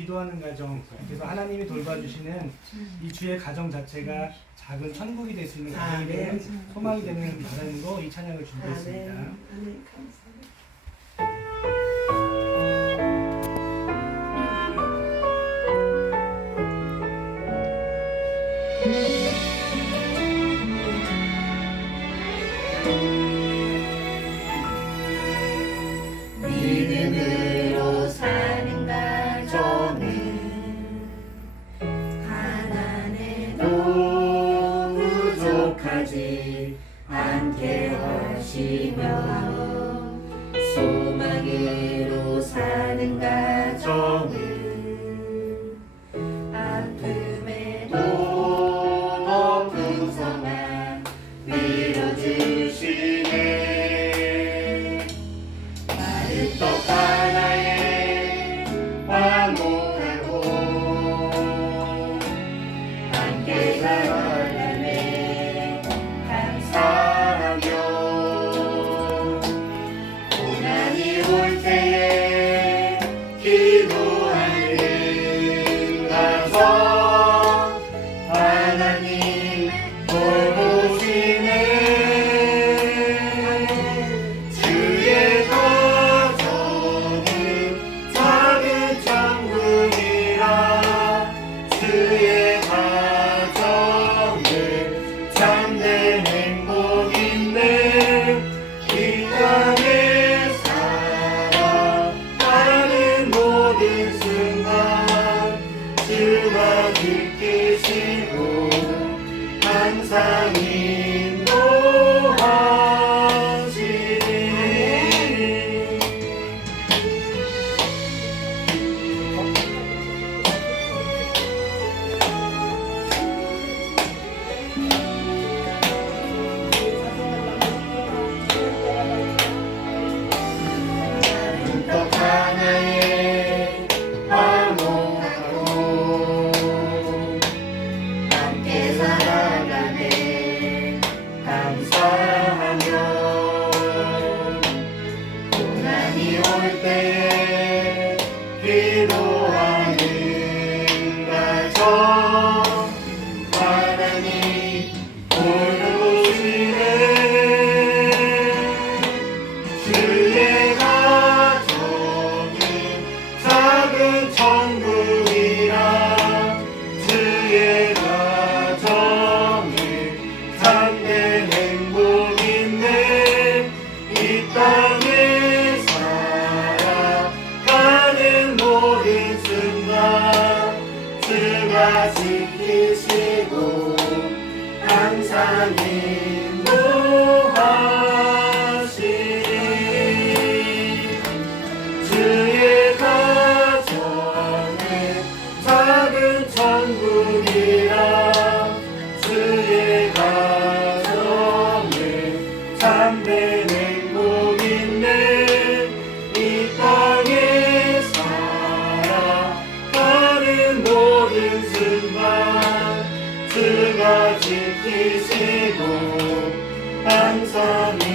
기도하는 가정, 그래서 하나님이 돌봐주시는 이 주의 가정 자체가 작은 천국이 될 수 있는 가정이 되는 소망이 되는 바람으로 이 찬양을 준비했습니다. 아멘. 감사합니다. 않게 하시며 소망으로 사는 가 고 항상 인 기도 지키시고 항상 인도하시니 주의 가정은 작은 천국이라 지키시고 항상